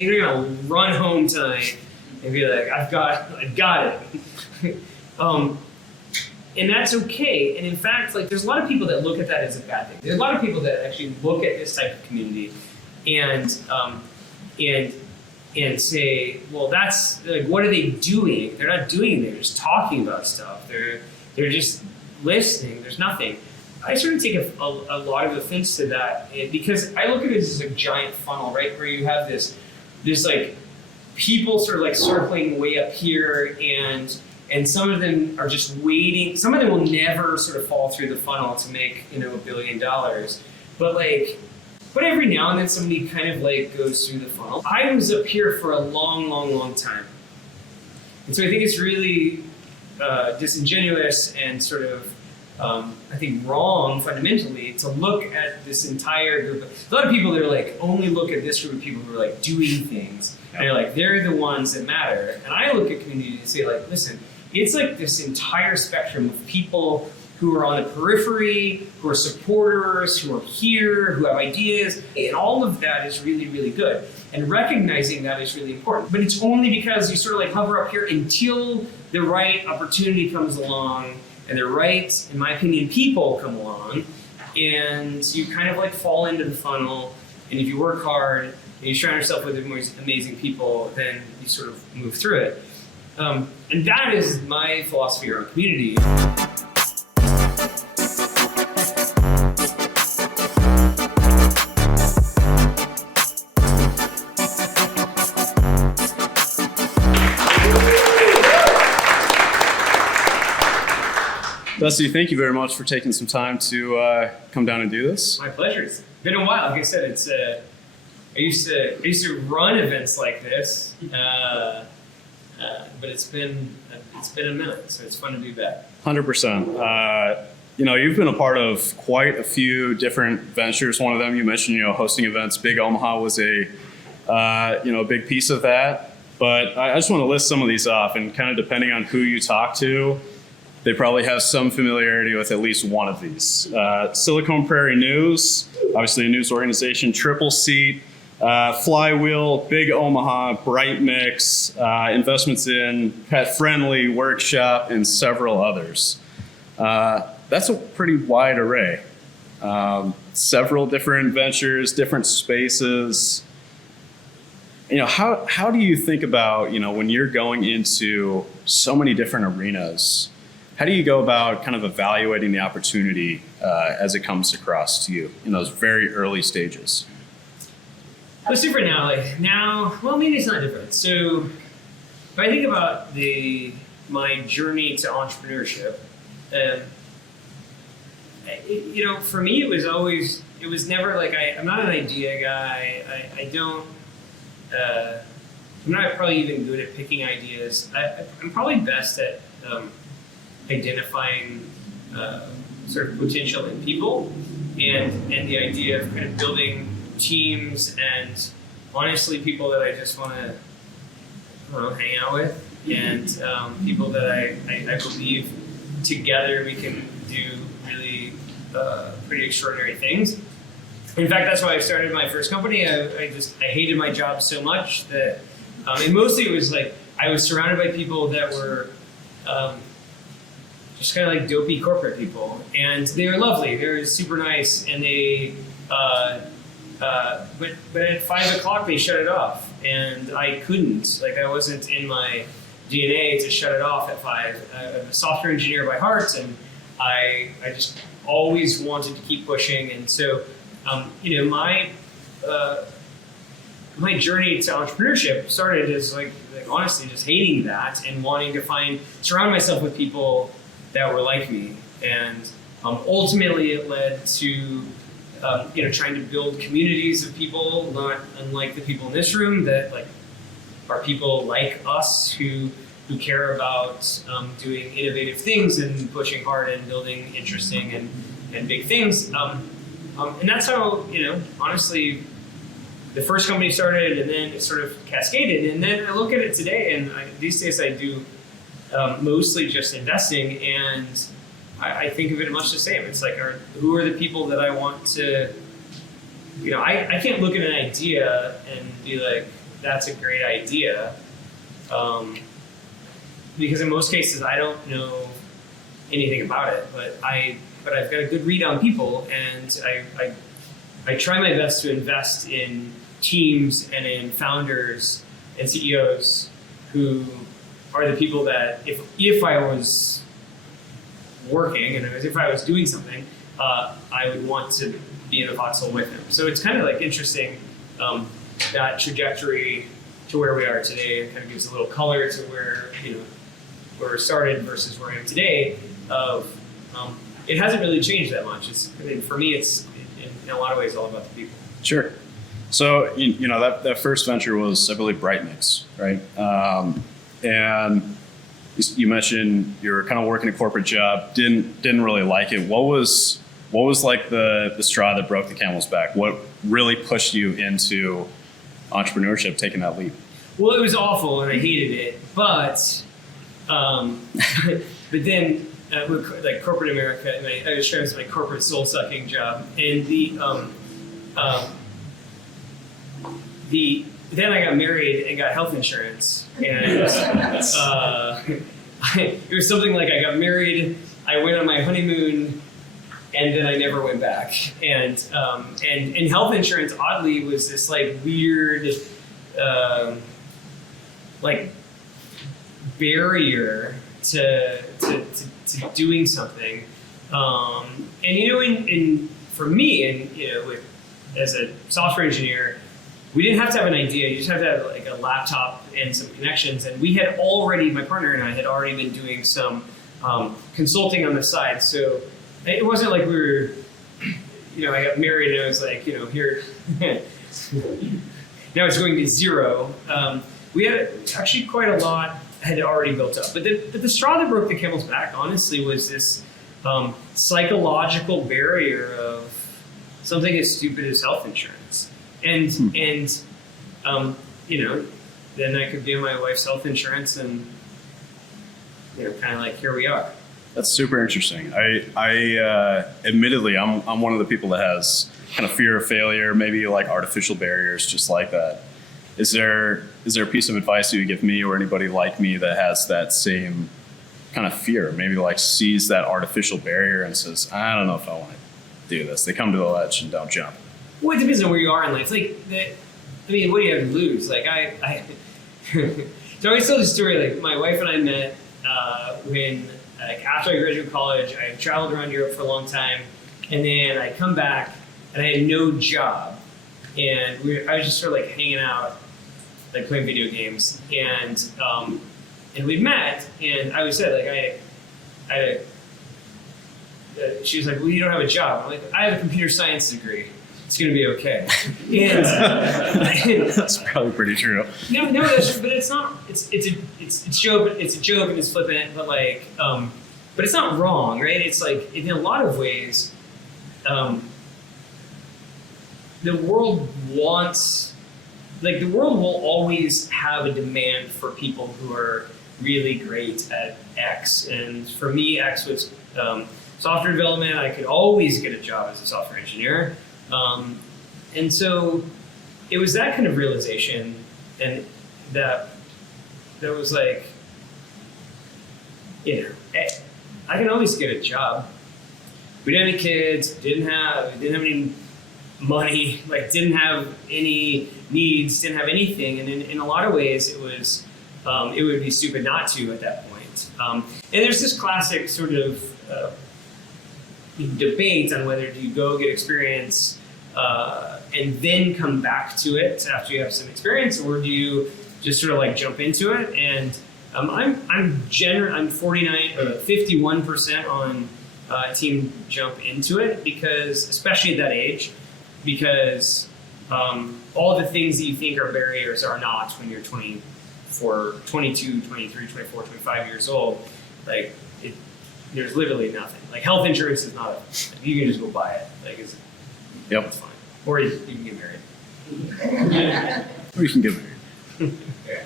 You're gonna run home tonight and be like, I got it. And that's okay. And in fact, like, there's a lot of people that look at that as a bad thing. There's a lot of people that actually look at this type of community and say, well, that's like, what are they doing? They're not doing anything. They're just talking about stuff. They're just listening. There's nothing. I sort of take a lot of offense to that because I look at it as a giant funnel, right? Where you have this like people sort of like circling way up here, and some of them are just waiting. Some of them will never sort of fall through the funnel to make, $1 billion. But every now and then somebody kind of like goes through the funnel. I was up here for a long, long, long time. And so I think it's really disingenuous and sort of, I think, wrong fundamentally to look at this entire group. A lot of people that are like, only look at this group of people who are like doing things. And they're like, they're the ones that matter. And I look at community and say, like, listen, it's like this entire spectrum of people who are on the periphery, who are supporters, who are here, who have ideas, and all of that is really, really good. And recognizing that is really important. But it's only because you sort of like hover up here until the right opportunity comes along and the right, in my opinion, people come along, and you kind of like fall into the funnel. And if you work hard and you surround yourself with amazing people, then you sort of move through it. And that is my philosophy around community. Dusty, thank you very much for taking some time to come down and do this. My pleasure. It's been a while. Like I said, I used to run events like this, but it's been a minute, so it's fun to be back. 100%. You've been a part of quite a few different ventures. One of them you mentioned, hosting events. Big Omaha was a big piece of that. But I just want to list some of these off, and kind of depending on who you talk to, they probably have some familiarity with at least one of these. Silicon Prairie News, obviously a news organization. TripleSeat, Flywheel, Big Omaha, Bright Mix, investments in Pet Friendly, Workshop, and several others. That's a pretty wide array. Several different ventures, different spaces. How do you think about, when you're going into so many different arenas, how do you go about kind of evaluating the opportunity as it comes across to you in those very early stages? It's different now. Well, maybe it's not different. So if I think about my journey to entrepreneurship, for me it was never like I'm not an idea guy. I'm not probably even good at picking ideas. I'm probably best at identifying sort of potential in people and the idea of kind of building teams and honestly people that I just want to hang out with and people that I believe together we can do really pretty extraordinary things. In fact, that's why I started my first company. I hated my job so much that, and mostly it was like I was surrounded by people that were just kind of like dopey corporate people, and they were lovely. They were super nice, and they, but at 5 o'clock they shut it off, and I couldn't. Like I wasn't in my DNA to shut it off at 5. I'm a software engineer by heart, and I just always wanted to keep pushing, and so. My journey to entrepreneurship started as like honestly just hating that and wanting to surround myself with people that were like me, and ultimately it led to trying to build communities of people, not unlike the people in this room that like are people like us who care about doing innovative things and pushing hard and building interesting and big things. And that's how, honestly, the first company started, and then it sort of cascaded. And then I look at it today, and these days I do mostly just investing, and I think of it much the same. It's like, who are the people that I want to, I can't look at an idea and be like, that's a great idea. Because in most cases I don't know anything about it, but I've got a good read on people, and I try my best to invest in teams and in founders and CEOs who are the people that if I was working and if I was doing something, I would want to be in the foxhole with them. So it's kind of like interesting, that trajectory to where we are today. It kind of gives a little color to where we started versus where I am today. It hasn't really changed that much. For me, it's in a lot of ways all about the people. Sure. So that first venture was, I believe, Bright Mix, right? And you mentioned you were kind of working a corporate job, didn't really like it. What was like the straw that broke the camel's back? What really pushed you into entrepreneurship, taking that leap? Well, it was awful and I hated it, but then like corporate America, and I was trying to my corporate soul sucking job, and then I got married and got health insurance, and it was something like I got married, I went on my honeymoon, and then I never went back. And health insurance, oddly, was this like weird, like barrier to doing something. And for me, as a software engineer, we didn't have to have an idea. You just have to have like a laptop and some connections. And we had already, my partner and I had already been doing some consulting on the side. So it wasn't like we were, I got married and I was like, here, now it's going to zero. We had actually quite a lot had already built up. But the straw that broke the camel's back, honestly, was this psychological barrier of something as stupid as health insurance. And then I could do my wife's health insurance, and kind of like here we are. That's super interesting. I admittedly, I'm one of the people that has kind of fear of failure, maybe like artificial barriers, just like that. Is there a piece of advice you would give me or anybody like me that has that same kind of fear? Maybe like sees that artificial barrier and says, I don't know if I want to do this. They come to the ledge and don't jump. Well, it depends on where you are in life. Like, what do you have to lose? Like, so I always tell the story. Like, my wife and I met when, like, after I graduated college. I had traveled around Europe for a long time, and then I come back and I had no job, and I was just sort of like hanging out, like playing video games, and we met, and I was said like she was like, well, you don't have a job. I'm like, I have a computer science degree. It's going to be okay. And that's probably pretty true. No, that's true, but it's not. It's a joke. It's a joke and it's flippant, but like, but it's not wrong, right? It's like in a lot of ways, the world wants, like, the world will always have a demand for people who are really great at X, and for me, X was software development. I could always get a job as a software engineer. And so it was that kind of realization, and that was like, I can always get a job. We didn't have any kids, didn't have any money, like didn't have any needs, didn't have anything. And in a lot of ways it was, it would be stupid not to at that point. And there's this classic sort of debate on whether do you go get experience and then come back to it after you have some experience, or do you just sort of like jump into it? And I'm 51% on team jump into it, because especially at that age, because all the things that you think are barriers are not when you're 24, 22, 23, 24, 25 years old. Like, there's literally nothing. Like, health insurance is not you can just go buy it. Like, it's fine. Or you can get married. Or you can get married. Yeah.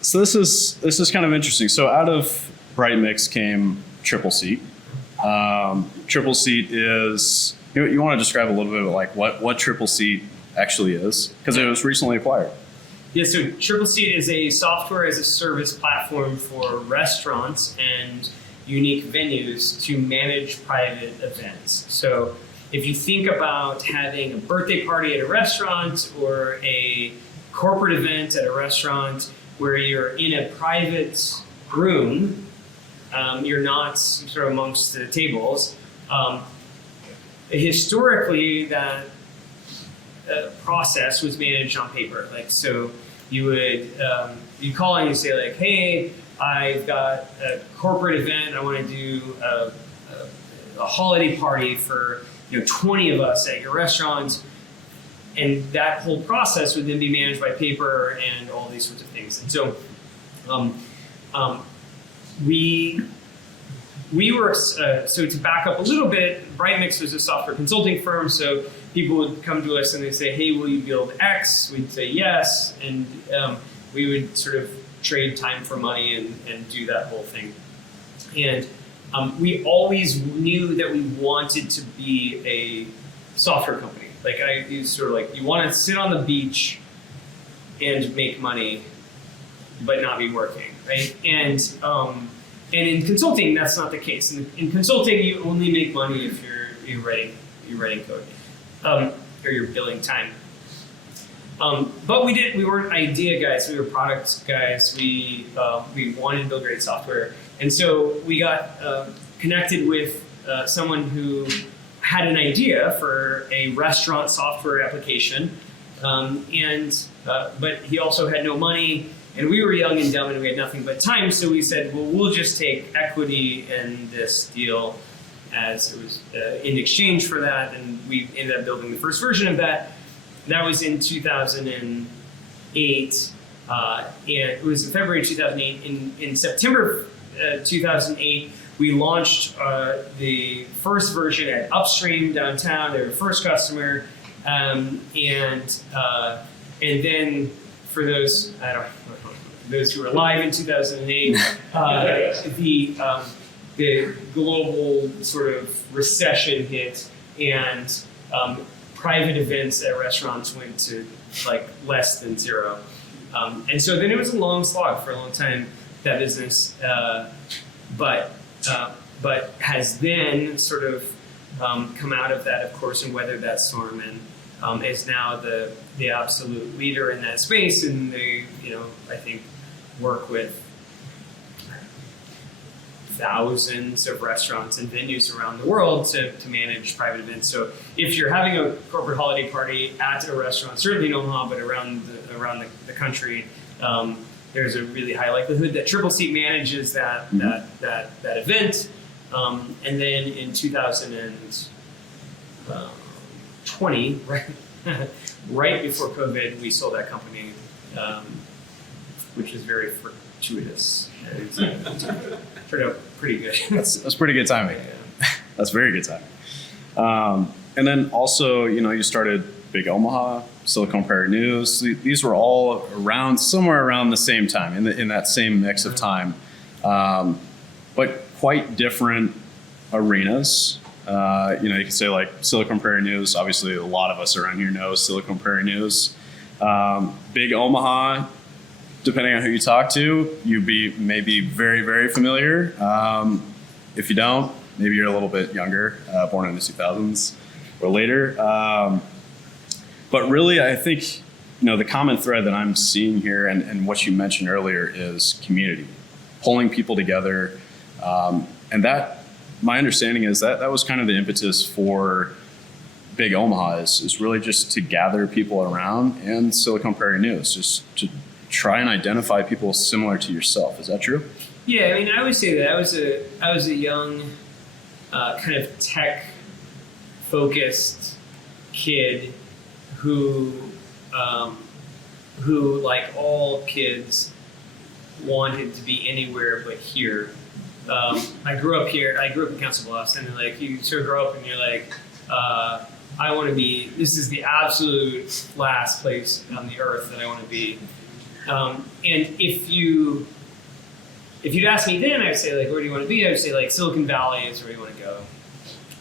So this is kind of interesting. So out of Bright Mix came TripleSeat. TripleSeat is, you want to describe a little bit of like what TripleSeat actually is, because it was recently acquired. Yeah, so TripleSeat is a software as a service platform for restaurants and unique venues to manage private events. So if you think about having a birthday party at a restaurant or a corporate event at a restaurant where you're in a private room, you're not sort of amongst the tables. Historically, that process was managed on paper. Like, so you would you call and you say like, hey, I've got a corporate event. I want to do a holiday party for 20 of us at your restaurant, and that whole process would then be managed by paper and all these sorts of things. And so we were so to back up a little bit, BrightMix was a software consulting firm. So people would come to us and they say, hey, will you build X? We'd say yes, and we would sort of trade time for money and do that whole thing. And we always knew that we wanted to be a software company. Like you want to sit on the beach and make money, but not be working, right? And in consulting, that's not the case. In consulting, you only make money if you're writing code, or you're billing time. But we weren't idea guys. We were product guys. We wanted to build great software, and so we got connected with someone who had an idea for a restaurant software application, but he also had no money. And we were young and dumb and we had nothing but time, so we said, well, we'll just take equity in this deal as it was in exchange for that, and we ended up building the first version of that. That was in 2008, and it was in February 2008. In September 2008, we launched the first version at Upstream downtown. They were the first customer, and then for those those who were alive in 2008, the global sort of recession hit, and private events at restaurants went to like less than zero. And so then it was a long slog for a long time, that business, but has then sort of come out of that, of course, and weathered that storm, and is now the absolute leader in that space. And they, I think, work with thousands of restaurants and venues around the world to manage private events. So if you're having a corporate holiday party at a restaurant, certainly in Omaha, but around the country, there's a really high likelihood that TripleSeat manages that event. And then in 2020, right before COVID, we sold that company, which is very fortuitous. It turned out pretty good. That's pretty good timing. Yeah. That's very good timing. And then also, you started Big Omaha, Silicon Prairie News. These were all somewhere around the same time, in that same mix of time, but quite different arenas. You could say like Silicon Prairie News. Obviously, a lot of us around here know Silicon Prairie News. Big Omaha, depending on who you talk to, you may be very, very familiar. If you don't, maybe you're a little bit younger, born in the 2000s or later. But really, I think the common thread that I'm seeing here, and what you mentioned earlier, is community, pulling people together, and that. My understanding is that was kind of the impetus for Big Omaha is really just to gather people around, and Silicon Prairie News, just to try and identify people similar to yourself. Is that true? Yeah, I mean, I would say that I was a young, kind of tech-focused kid who, like all kids, wanted to be anywhere but here. I grew up here. I grew up in Council Bluffs, and like you sort of grow up and you're like, I want to be. This is the absolute last place on the earth that I want to be. And if you'd ask me then, I'd say like, where do you want to be? I would say like Silicon Valley is where you want to go.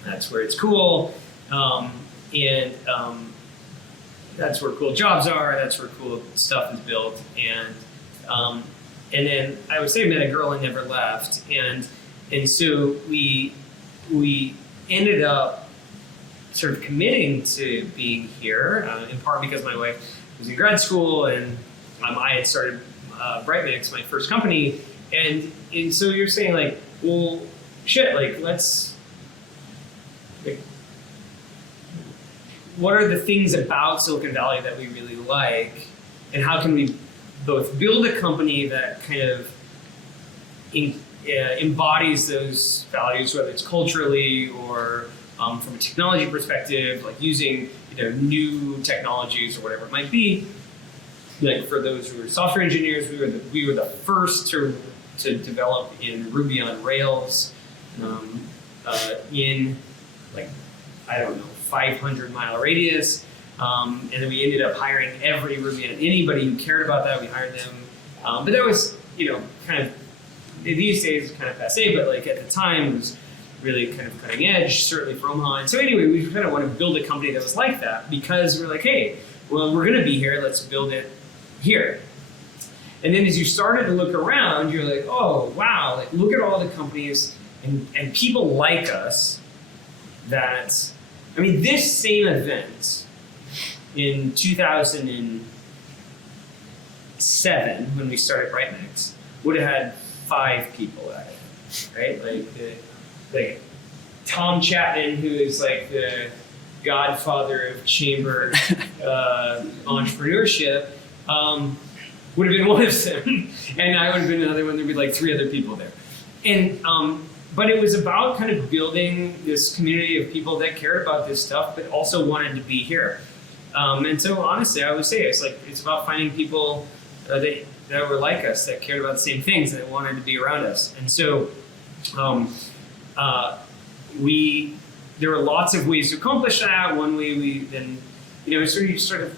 That's where it's cool. that's where cool jobs are. That's where cool stuff is built. And then I would say I met a girl and never left. And so we ended up sort of committing to being here, in part because my wife was in grad school and I had started Brightmix, my first company. And so you're saying like, well, shit, like what are the things about Silicon Valley that we really like, and how can we both build a company that kind of embodies those values, whether it's culturally or from a technology perspective, like using new technologies or whatever it might be. Like for those who are software engineers, we were the first to develop in Ruby on Rails in like, I don't know, 500-mile radius. And then we ended up hiring every Ruby on anybody who cared about that. We hired them. But that was, kind of, these days kind of passé, but like at the time it was really kind of cutting edge, certainly for Omaha. And so anyway, we kind of want to build a company that was like that because we're like, hey, well, we're going to be here. Let's build it here. And then as you started to look around, you're like, oh, wow, like look at all the companies and people like us that, I mean, this same event in 2007, when we started Brightmix, would have had 5 people at it, right? Like Tom Chapman, who is like the godfather of chamber entrepreneurship, would have been one of them, and I would have been another one. There'd be like 3 other people there, and but it was about kind of building this community of people that cared about this stuff, but also wanted to be here. And so honestly, I would say it's about finding people that were like us, that cared about the same things, and that wanted to be around us. And so there were lots of ways to accomplish that. One way we then, sort of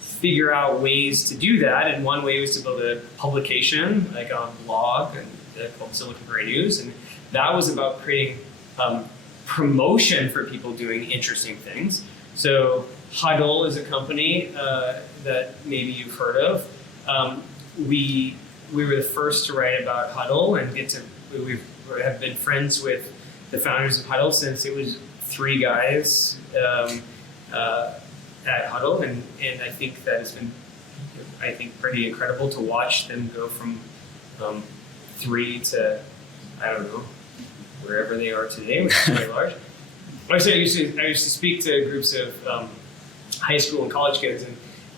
figure out ways to do that. And one way was to build a publication, like a blog called Silicon Prairie News. And that was about creating promotion for people doing interesting things. So Huddle is a company that maybe you've heard of. We were the first to write about Huddle and we have been friends with the founders of Huddle since it was 3 guys at Huddle, and I think that has been, pretty incredible to watch them go from 3 to, I don't know, wherever they are today, which is very large. I used to speak to groups of high school and college kids,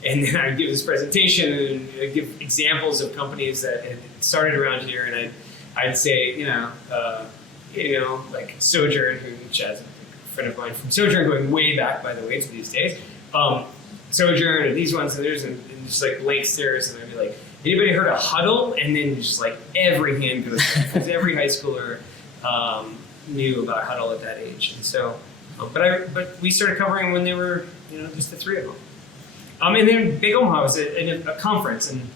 and then I'd give this presentation and I'd give examples of companies that had started around here, and I'd say, like Sojourn, which has a friend of mine from Sojourn going way back, by the way, to these days. Sojourn and these ones and there's and just like blank stares, and I'd be like, anybody heard of Huddle? And then just like every hand goes up, because every high schooler knew about Huddle at that age. And so, but we started covering when they were just the 3 of them. And then Big Omaha was a conference, and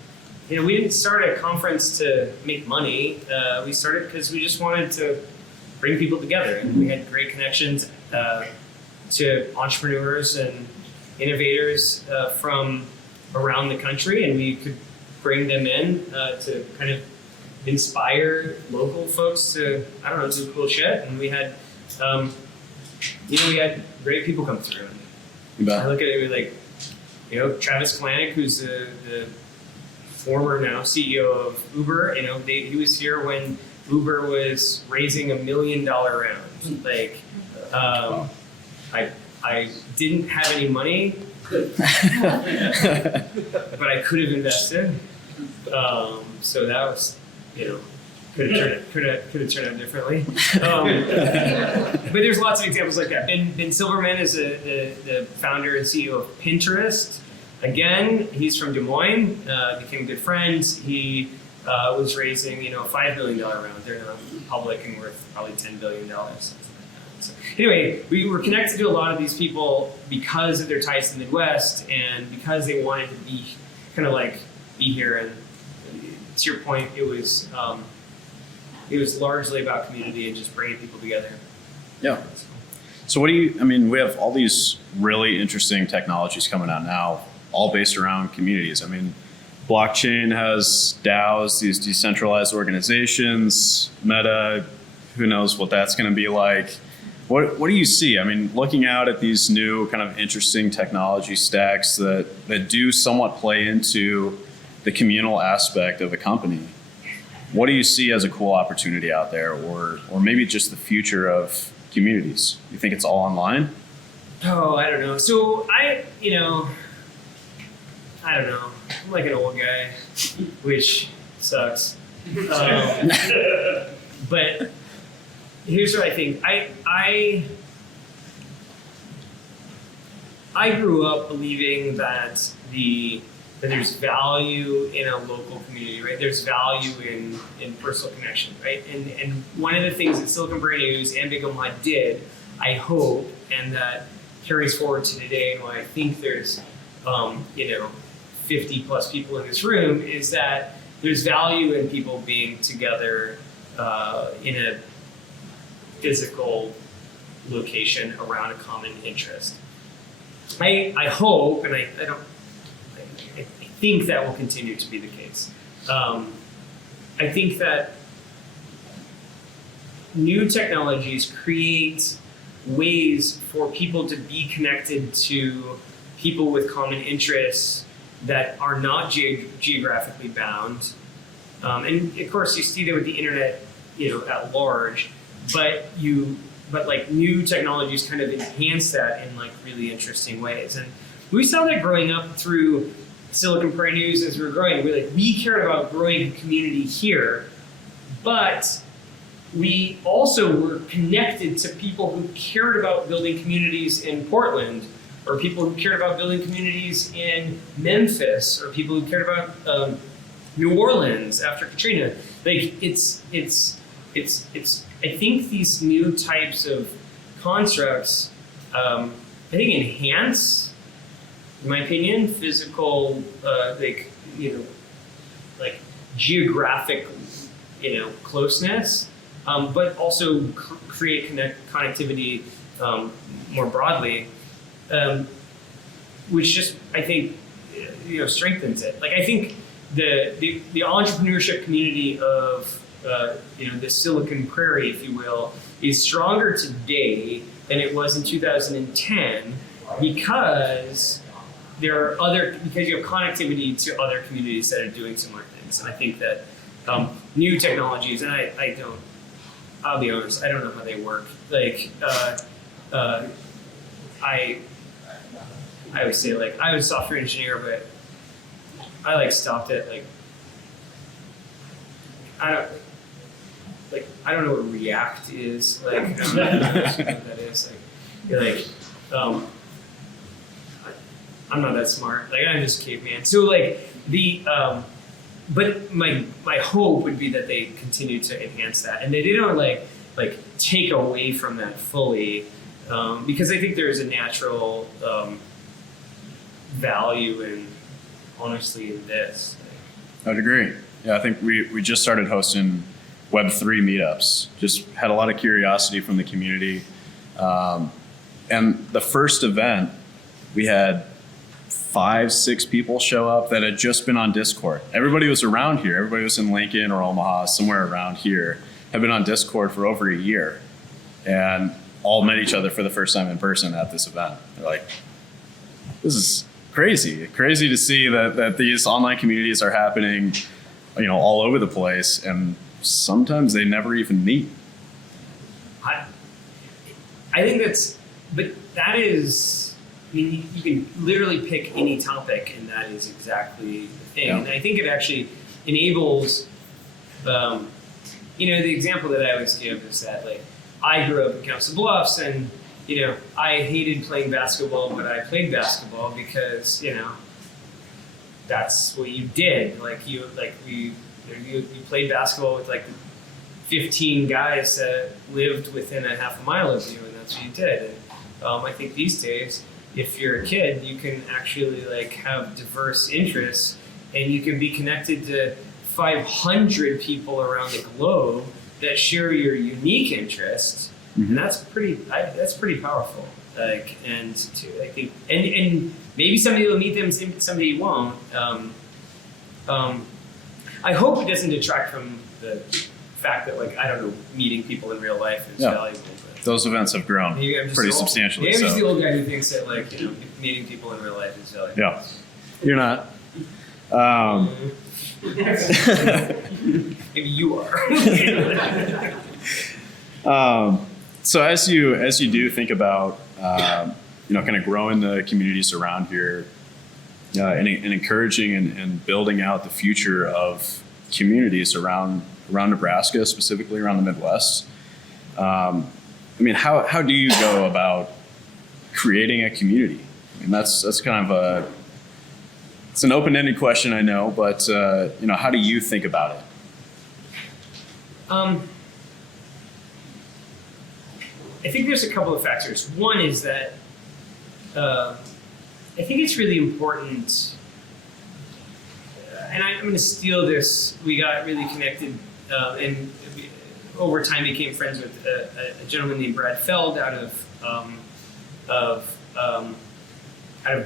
we didn't start a conference to make money. We started because we just wanted to bring people together, and we had great connections to entrepreneurs and innovators from around the country, and we could bring them in to kind of inspire local folks to, do cool shit. And we had, we had great people come through. I look at it like, Travis Kalanick, who's the former now CEO of Uber. He was here when Uber was raising $1 million round. Like, I didn't have any money, but I could have invested. So that was, could have turned out differently. But there's lots of examples like that. Ben Silverman is the founder and CEO of Pinterest. Again, he's from Des Moines. Became good friends. He was raising, a $5 million round. They're now public and worth probably $10 billion. So anyway, we were connected to a lot of these people because of their ties to the Midwest and because they wanted to be here. And to your point, it was largely about community and just bringing people together. Yeah. So I mean, we have all these really interesting technologies coming out now, all based around communities. I mean, blockchain has DAOs, these decentralized organizations, Meta, who knows what that's going to be like. What do you see? I mean, looking out at these new kind of interesting technology stacks that do somewhat play into the communal aspect of a company, what do you see as a cool opportunity out there, or maybe just the future of communities? You think it's all online? Oh, I don't know. So I don't know. I'm like an old guy, which sucks. But here's what I think. I grew up believing that there's value in a local community, right? There's value in personal connection, right? And one of the things that Silicon Prairie News and Big Omaha did, I hope, and that carries forward to today, and why I think there's 50 plus people in this room, is that there's value in people being together in a physical location around a common interest. I hope, and I think that will continue to be the case. I think that new technologies create ways for people to be connected to people with common interests that are not geographically bound. And of course you see that with the internet, at large, but like new technologies kind of enhance that in like really interesting ways. And we saw that growing up through Silicon Prairie News as we were growing. We cared about growing a community here, but we also were connected to people who cared about building communities in Portland, or people who cared about building communities in Memphis, or people who cared about New Orleans after Katrina. Like it's I think these new types of constructs, I think enhance, in my opinion, physical, like geographic, closeness, but also create connectivity more broadly, which just, I think, strengthens it. Like I think the entrepreneurship community of the Silicon Prairie, if you will, is stronger today than it was in 2010 because you have connectivity to other communities that are doing similar things. And I think that new technologies, and I'll be honest, I don't know how they work. Like, I always say, like, I was a software engineer, but I stopped at I don't know what React is. I don't know what that is. I'm not that smart. I'm just caveman. So but my hope would be that they continue to enhance that, and they don't take away from that fully, because I think there is a natural value in, honestly, in this. I would agree. Yeah, I think we just started hosting Web3 meetups. Just had a lot of curiosity from the community. And the first event, we had 5-6 people show up that had just been on Discord. Everybody was around here. Everybody was in Lincoln or Omaha, somewhere around here, had been on Discord for over a year, and all met each other for the first time in person at this event. They're like, this is crazy to see that these online communities are happening, all over the place, and sometimes they never even meet. I think that is, you can literally pick any topic, and that is exactly the thing. Yeah. And I think it actually enables, the example that I always give is that, I grew up in Council Bluffs, and, I hated playing basketball, but I played basketball because, that's what you did. You played basketball with 15 guys that lived within a half a mile of you, and that's what you did. And I think these days, if you're a kid, you can actually have diverse interests, and you can be connected to 500 people around the globe that share your unique interests. and that's pretty powerful. Like, and I think, and maybe somebody will meet them, somebody won't. I hope it doesn't detract from the fact that, like, I don't know, meeting people in real life is valuable. But those events have grown pretty substantially. Maybe I'm just the old guy who thinks that, like, meeting people in real life is valuable. Yeah, you're not. Maybe you are. So as you do think about kind of growing the communities around here, and encouraging and building out the future of communities around Nebraska, specifically around the Midwest. How do you go about creating a community? I mean, that's kind of it's an open-ended question, I know, but how do you think about it? I think there's a couple of factors. One is that I think it's really important, and I'm going to steal this. We got really connected, and over time became friends with a gentleman named Brad Feld out of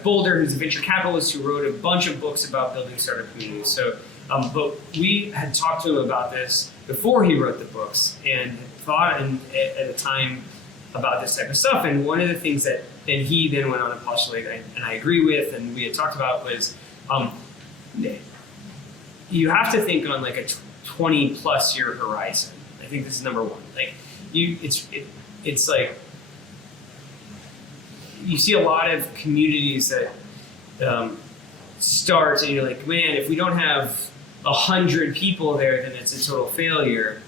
Boulder, who's a venture capitalist who wrote a bunch of books about building startup communities. So, but we had talked to him about this before he wrote the books, and thought at the time about this type of stuff. And one of the things that he then went on to postulate, and I agree with, and we had talked about, was you have to think on like a 20 plus year horizon. I think this is number one. Like it's like you see a lot of communities that start, and you're like, man, if we don't have 100 people there, then it's a total failure.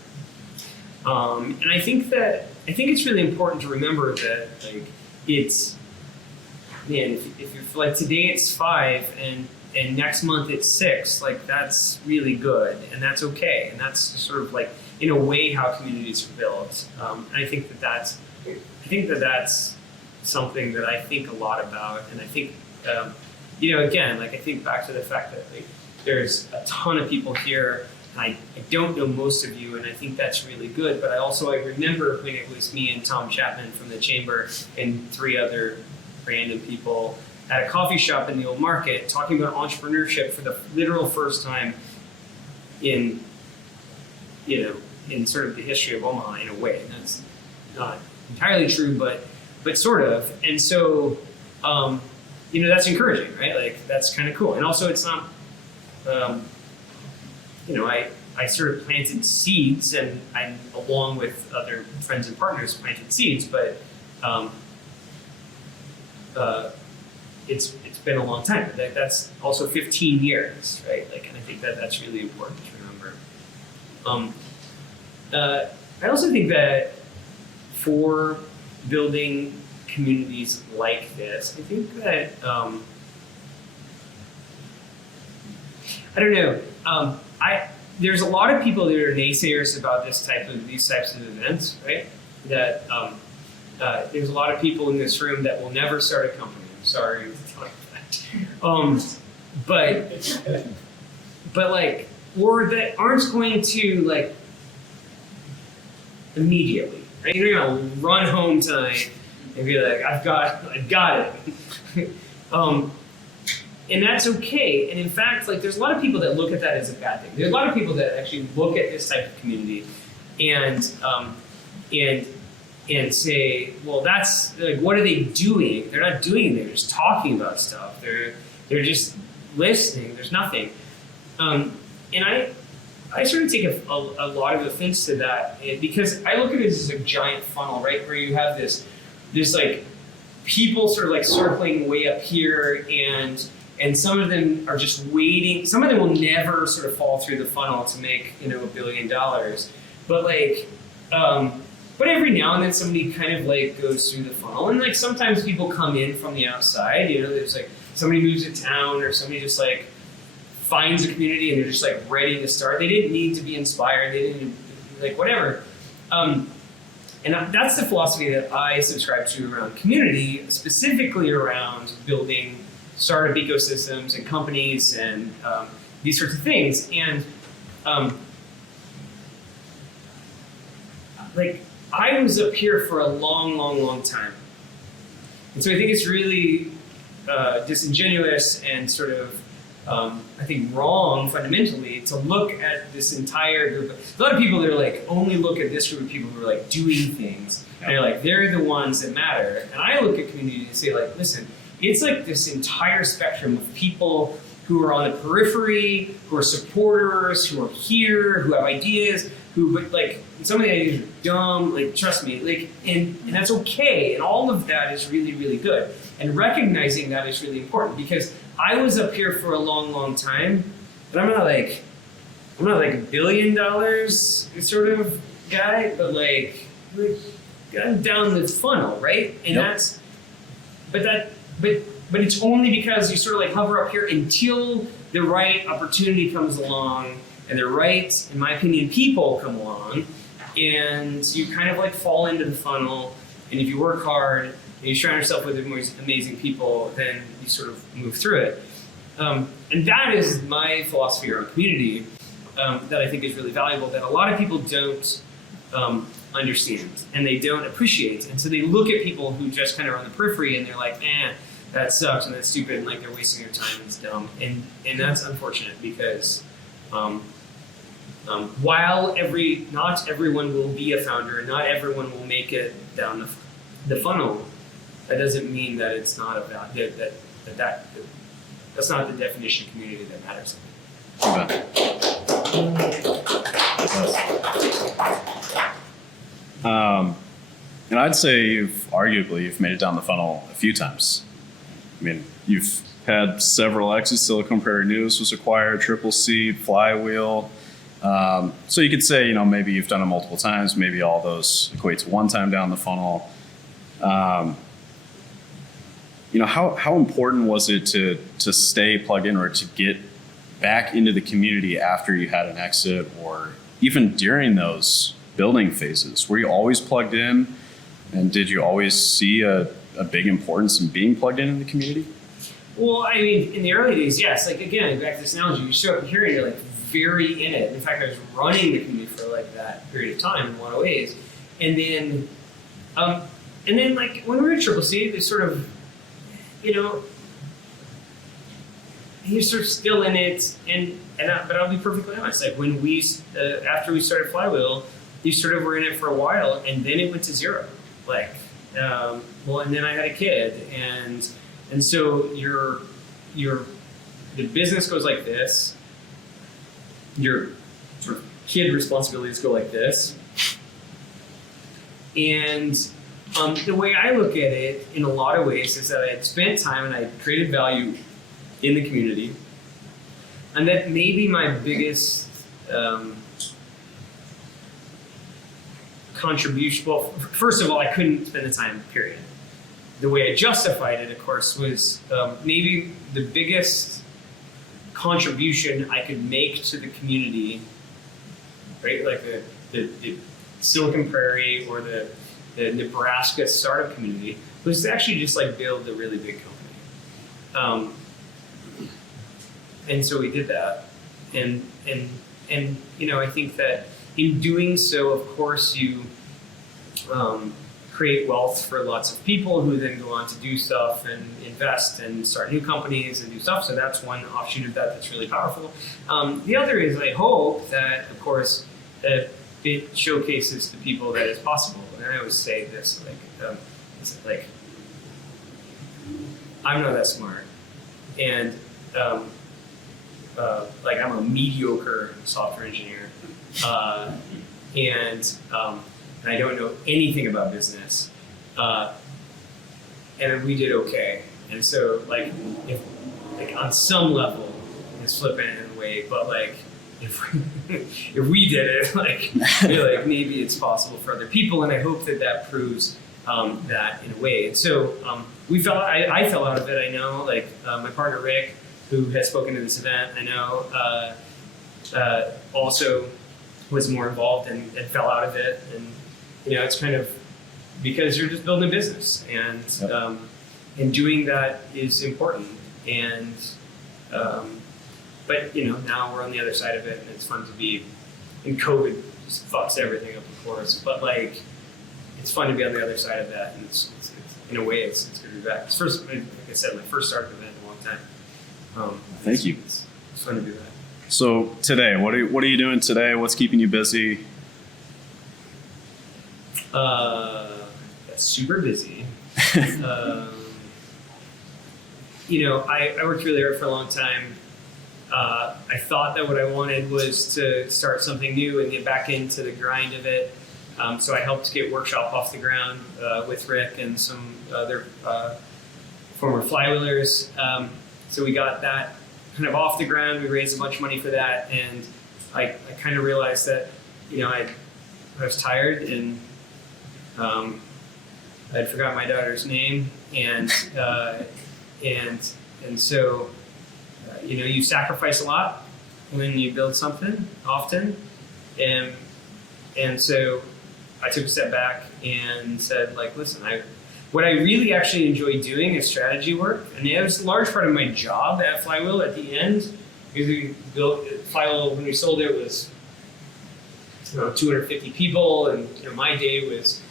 And I think it's really important to remember that, like, it's, man, if you're like, today it's 5 and next month it's 6, like, that's really good, and that's okay, and that's sort of like, in a way, how communities are built. And I think that's something that I think a lot about, and I think, again, like, I think back to the fact that, like, there's a ton of people here. I don't know most of you, and I think that's really good. But I remember when it was me and Tom Chapman from the Chamber and 3 other random people at a coffee shop in the Old Market talking about entrepreneurship for the literal first time in sort of the history of Omaha, in a way. And that's not entirely true, but sort of. And so, that's encouraging, right? Like, that's kind of cool. And also, it's not. I sort of planted seeds, and I, along with other friends and partners, planted seeds, but it's been a long time. That's also 15 years, right? Like, and I think that's really important to remember. I also think that for building communities like this, I think that I don't know. There's a lot of people that are naysayers about these types of events, right? That there's a lot of people in this room that will never start a company. I'm sorry to tell you that, but like, or that aren't going to, like, immediately, right? You're gonna run home tonight and be like, I've got it. And that's okay. And in fact, like, there's a lot of people that look at that as a bad thing. There's a lot of people that actually look at this type of community and say, well, that's, like, what are they doing? They're not doing anything. They're just talking about stuff. They're just listening. There's nothing. And I sort of take a lot of offense to that, because I look at it as a giant funnel, right, where you have this like people sort of like circling way up here, and some of them are just waiting. Some of them will never sort of fall through the funnel to make, $1 billion. But like, but every now and then somebody kind of like goes through the funnel, and like sometimes people come in from the outside. There's like somebody moves to town, or somebody just like finds a community and they're just like ready to start. They didn't need to be inspired. They didn't, like, whatever. And that's the philosophy that I subscribe to around community, specifically around building startup ecosystems and companies and these sorts of things. And like, I was up here for a long, long, long time. And so I think it's really disingenuous and sort of, I think, wrong fundamentally to look at this entire group. A lot of people that are like, only look at this group of people who are like doing things. And they're like, they're the ones that matter. And I look at community and say like, listen, it's like this entire spectrum of people who are on the periphery, who are supporters, who are here, who have ideas, who, but like, some of the ideas are dumb, like, trust me, like, and that's okay, and all of that is really, really good. And recognizing that is really important, because I was up here for a long, long time, but I'm not like $1 billion sort of guy, but like I'm down the funnel, right? And that's, but it's only because you sort of like hover up here until the right opportunity comes along and the right, in my opinion, people come along, and you kind of like fall into the funnel. And if you work hard and you surround yourself with amazing people, then you sort of move through it. And that is my philosophy around community that I think is really valuable, that a lot of people don't understand and they don't appreciate. And so they look at people who just kind of are on the periphery and they're like, that sucks and that's stupid, and like they're wasting their time and it's dumb. And that's unfortunate, because while not everyone will be a founder, not everyone will make it down the funnel, that doesn't mean that it's not about that's not the definition of community that matters. And I'd say you've made it down the funnel a few times. I mean, you've had several exits. Silicon Prairie News was acquired, TripleSeat, Flywheel. So you could say, maybe you've done it multiple times. Maybe all those equate to one time down the funnel. How important was it to stay plugged in, or to get back into the community after you had an exit, or even during those building phases? Were you always plugged in, and did you always see a big importance in being plugged in the community? Well, I mean, in the early days, yes. Like, again, back to this analogy, you show up here and you're like very in it. In fact, I was running the community for like that period of time in a lot of ways. And then like when we were at TripleSeat, there's sort of, you're sort of still in it. But I'll be perfectly honest. Like when we, after we started Flywheel, you sort of were in it for a while, and then it went to zero. Like, and then I had a kid, and so the business goes like this. Your sort of kid responsibilities go like this. And the way I look at it, in a lot of ways, is that I had spent time and I created value in the community, and that maybe my biggest contribution. Well, first of all, I couldn't spend the time, period. The way I justified it, of course, was maybe the biggest contribution I could make to the community, right? Like the Silicon Prairie or the Nebraska startup community, was to actually just like build a really big company. And so we did that. And I think that in doing so, of course, you create wealth for lots of people who then go on to do stuff and invest and start new companies and do stuff. So that's one offshoot of that that's really powerful. The other is, I hope that, of course, it showcases to people that it's possible. And I always say this, like I'm not that smart, and like I'm a mediocre software engineer, and I don't know anything about business, and we did okay. And so, like, if on some level, it's flippant in a way, but like if we did it, like maybe it's possible for other people, and I hope that proves that in a way. And so I fell out of it. I know, like my partner Rick, who has spoken to this event, I know also was more involved and fell out of it. And it's kind of because you're just building a business, and doing that is important. And but now we're on the other side of it, and it's fun to be. And COVID just fucks everything up, of course. But like it's fun to be on the other side of that, and it's in a way it's good to be back. It's first, like I said, my first startup event in a long time. Thank you. It's fun to be back. So today, what are you doing today? What's keeping you busy? Super busy. I worked really hard for a long time. I thought that what I wanted was to start something new and get back into the grind of it. So I helped get Workshop off the ground with Rick and some other former flywheelers. So we got that kind of off the ground. We raised a bunch of money for that, and I kind of realized that I was tired, and I'd forgot my daughter's name, and so you sacrifice a lot when you build something often, and so I took a step back and said, like, listen, what I really actually enjoy doing is strategy work, and it was a large part of my job at Flywheel at the end, because we built Flywheel. When we sold it, it was 250 people, and my day was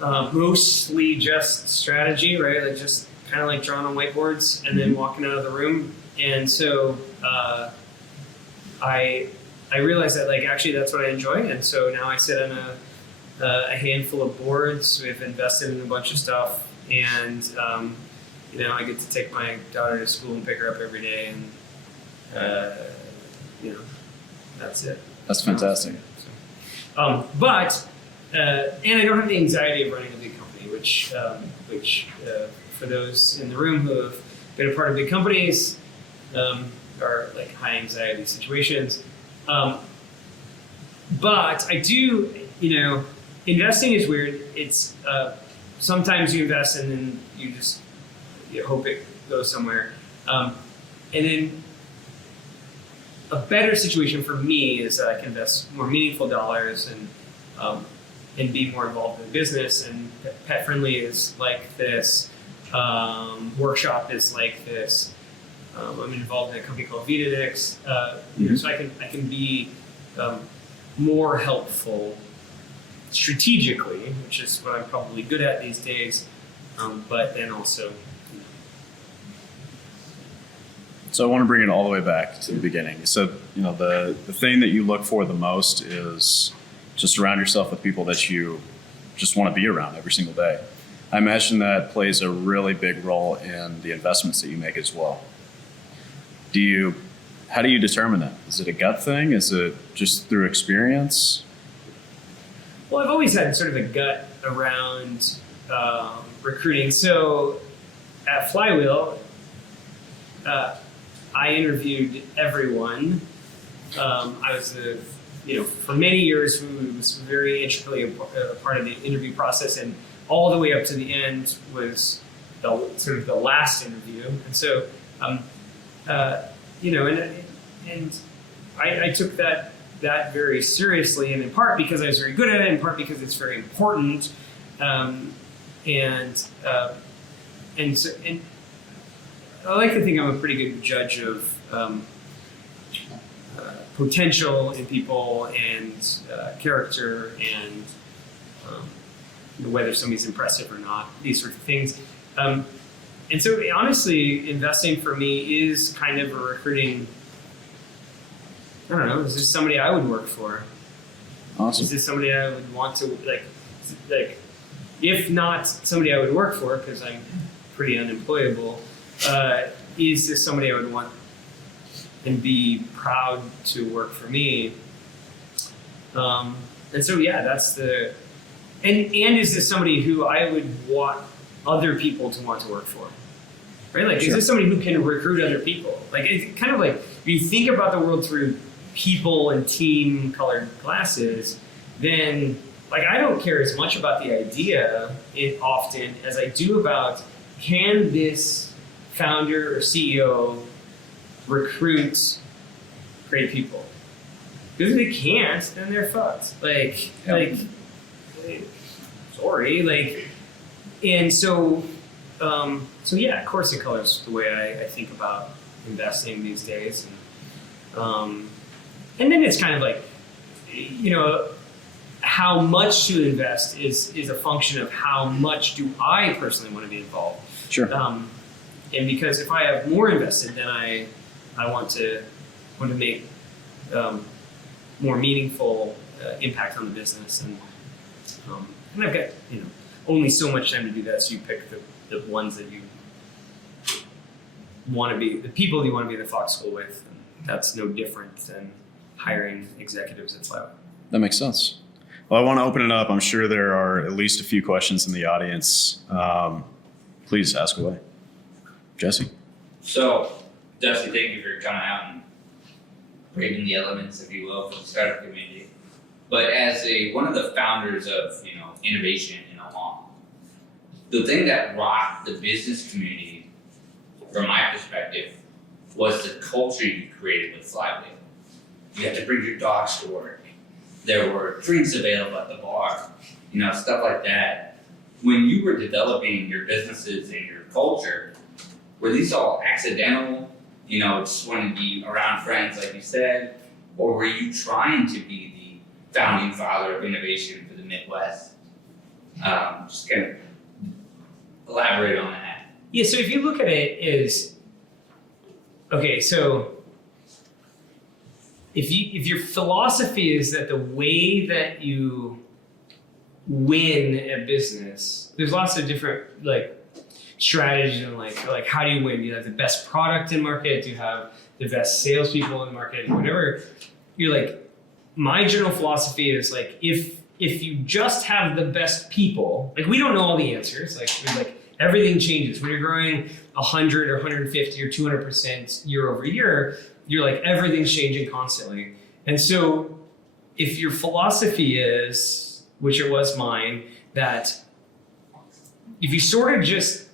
mostly just strategy, right? Like just kind of like drawn on whiteboards and then walking out of the room. And so I realized that actually that's what I enjoy. And so now I sit on a handful of boards. We've invested in a bunch of stuff, and I get to take my daughter to school and pick her up every day, and that's it. That's fantastic. But and I don't have the anxiety of running a big company, which for those in the room who have been a part of big companies are like high anxiety situations. But I do, investing is weird. It's sometimes you invest and then you hope it goes somewhere. And then a better situation for me is that I can invest more meaningful dollars and be more involved in the business. And Pet Friendly is like this. Workshop is like this. I'm involved in a company called Vitadix, so I can be more helpful strategically, which is what I'm probably good at these days. But then also. So I want to bring it all the way back to the beginning. So the thing that you look for the most is just surround yourself with people that you just want to be around every single day. I imagine that plays a really big role in the investments that you make as well. How do you determine that? Is it a gut thing? Is it just through experience? Well, I've always had sort of a gut around recruiting. So at Flywheel, I interviewed everyone. I was for many years, who was very intricately a part of the interview process, and all the way up to the end was the last interview. And so, and I took that very seriously, and in part because I was very good at it, in part because it's very important, and I like to think I'm a pretty good judge of potential in people and character and whether somebody's impressive or not, these sorts of things. And so honestly, investing for me is kind of a recruiting, I don't know, is this somebody I would work for? Awesome. Is this somebody I would want to, if not somebody I would work for, because I'm pretty unemployable, is this somebody I would want and be proud to work for me? And so, yeah, that's the, and is this somebody who I would want other people to want to work for? Right? Like, Sure. Is this somebody who can recruit other people? Like, it's kind of like, if you think about the world through people and team colored glasses, then, I don't care as much about the idea often as I do about, can this founder or CEO recruit great people? Because if they can't, then they're fucked. Sorry. And so yeah, of course it colors the way I think about investing these days. And then it's kind of like, how much to invest is a function of how much do I personally want to be involved. Sure. And because if I have more invested, then I want to make more meaningful impact on the business, and I've got only so much time to do that. So you pick the ones that you want to be, the people you want to be in the Fox School with. And that's no different than hiring executives at Flywheel. That makes sense. Well, I want to open it up. I'm sure there are at least a few questions in the audience. Please ask away. Jesse. So, Jesse, thank you for coming out and braving the elements, if you will, for the startup community. But as one of the founders of innovation in Omaha, the thing that rocked the business community, from my perspective, was the culture you created with Flywheel. You had to bring your dogs to work. There were drinks available at the bar, stuff like that. When you were developing your businesses and your culture, were these all accidental? Just wanted to be around friends, like you said, or were you trying to be the founding father of innovation for the Midwest? Just kind of elaborate on that. Yeah. So if you look at it as, okay, so if your philosophy is that the way that you win a business, there's lots of different strategies and like how do you win? Do you have the best product in market? Do you have the best salespeople in the market? Whatever. You're my general philosophy is if you just have the best people, we don't know all the answers. Everything changes when you're growing 100 or 150 or 200% year over year. You're everything's changing constantly. And so if your philosophy is, which it was mine, that if you sort of just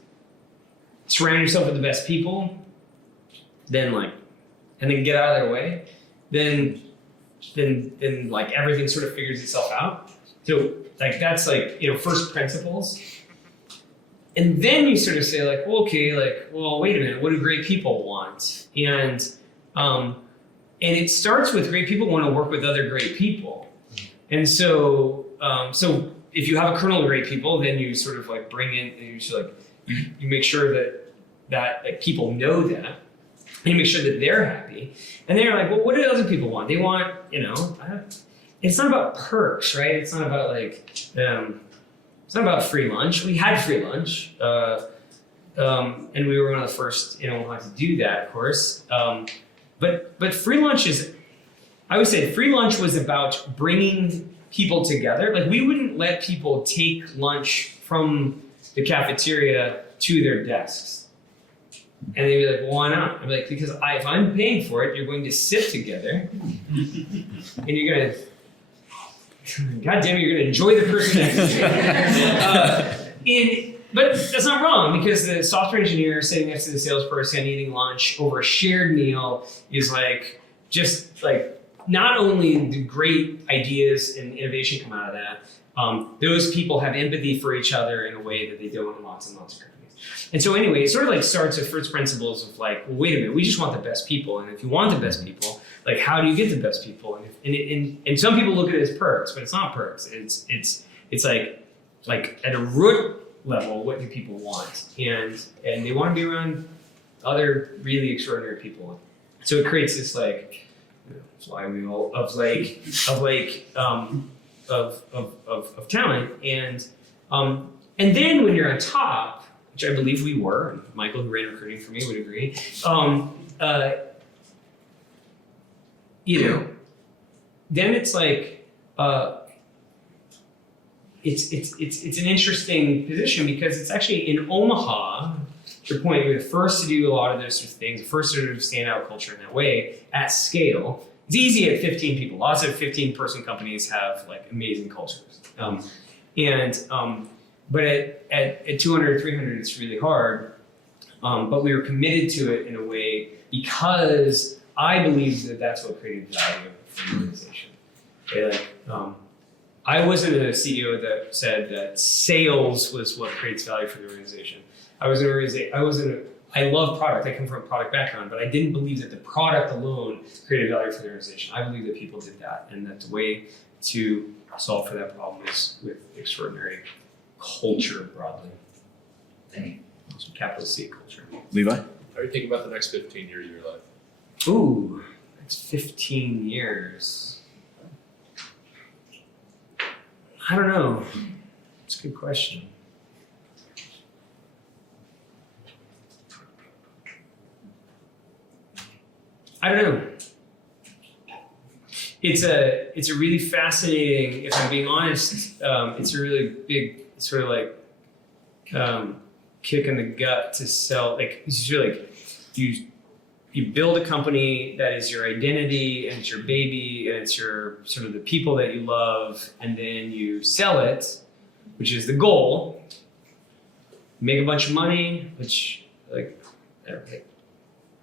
surround yourself with the best people, then and then get out of their way, then everything sort of figures itself out. So that's first principles. And then you sort of say wait a minute, what do great people want? And it starts with great people want to work with other great people. And so if you have a kernel of great people, then you sort of bring in, and you should you make sure that people know that, and you make sure that they're happy. And they're well, what do other people want? They want, it's not about perks, right? It's not about it's not about free lunch. We had free lunch, and we were one of the first in Omaha to do that, of course. But free lunch I would say free lunch was about bringing people together. We wouldn't let people take lunch from the cafeteria to their desks. And they'd be well, why not? I'm because if I'm paying for it, you're going to sit together, and you're going to, God damn it, you're going to enjoy the person next to you. But that's not wrong, because the software engineer sitting next to the salesperson eating lunch over a shared meal is not only do great ideas and innovation come out of that, those people have empathy for each other in a way that they don't in lots and lots of companies. And so anyway, it sort of starts with first principles of well, wait a minute, we just want the best people. And if you want the best people, how do you get the best people? And some people look at it as perks, but it's not perks. It's at a root level, what do people want? And they want to be around other really extraordinary people. So it creates this flywheel of talent. And then when you're on top, which I believe we were, and Michael, who ran recruiting for me, would agree, then it's it's an interesting position, because it's actually in Omaha, to your point, we were the first to do a lot of those sorts of things, the first to sort of stand out culture in that way at scale. It's easy at 15 people. Lots of 15-person companies have amazing cultures. But at 200 or 300, it's really hard. But we were committed to it in a way because I believe that that's what created value for the organization. Okay, I wasn't a CEO that said that sales was what creates value for the organization. I was in a I love product. I come from a product background, but I didn't believe that the product alone created value for the organization. I believe that people did that, and that the way to solve for that problem is with extraordinary culture broadly. Thank you. Capital C culture. Levi? How are you thinking about the next 15 years of your life? Ooh, it's 15 years. I don't know. It's a good question. I don't know. It's a really fascinating, if I'm being honest, it's a really big sort of like kick in the gut to sell. Like, it's really like you build a company that is your identity and it's your baby and it's your sort of the people that you love, and then you sell it, which is the goal. Make a bunch of money, which like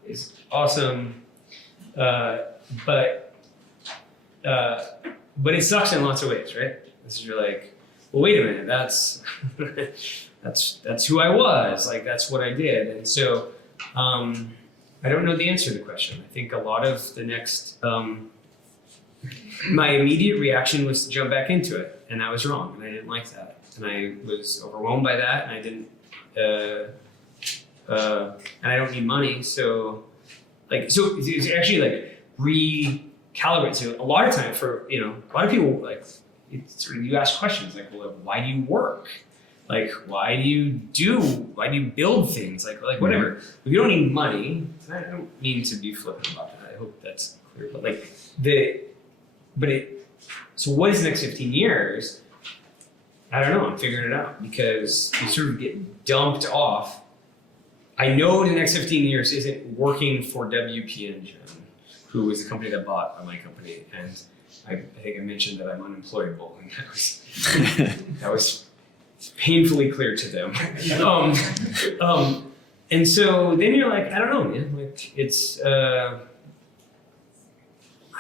is awesome, but it sucks in lots of ways, right? This is you're like, well, wait a minute, that's that's who I was, like that's what I did, and so I don't know the answer to the question. I think a lot of the next, my immediate reaction was to jump back into it, and I was wrong, and I didn't like that, and I was overwhelmed by that, and I didn't, and I don't need money, so it's actually like recalibrate. So a lot of time for a lot of people like it's sort of, you ask questions like, well, why do you work? Like, why do you build things? Like whatever. If you don't need money, I don't mean to be flippant about that. I hope that's clear. But so what is the next 15 years? I don't know. I'm figuring it out because you sort of get dumped off. I know the next 15 years isn't working for WP Engine, who was the company that bought my company. And I think I mentioned that I'm unemployable. And that was painfully clear to them. And so then you're like, I don't know, man. Like it's, I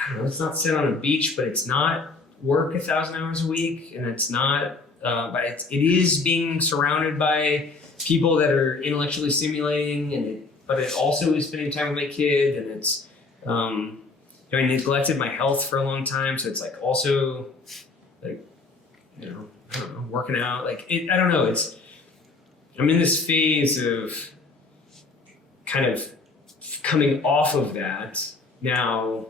don't know, it's not sit on a beach, but it's not work 1,000 hours a week. And it's not, but it is being surrounded by people that are intellectually stimulating, but it also is spending time with my kid, and it's, I neglected my health for a long time, so it's like also like, I don't know, working out, like I don't know, I'm in this phase of kind of coming off of that now